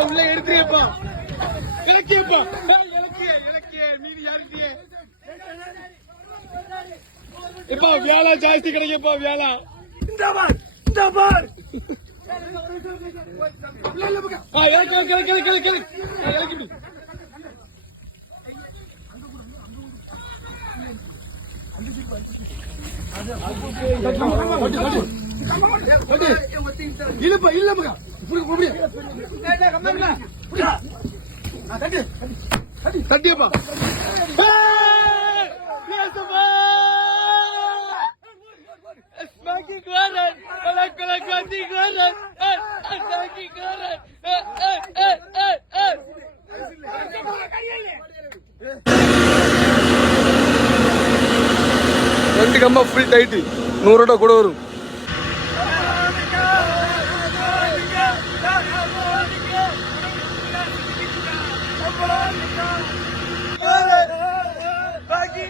உள்ள எடுத்துப்பா இலக்கியப்பா இலக்கிய மீன் யாருக்கிய இப்ப வியாழா ஜாஸ்தி கிடைக்கப்பா வியாழா இந்த பார் தட்டியப்பா ரெண்டு கம்மா ஃபுல் டைட்டு 100 ரூபா கூட வரும். Bagi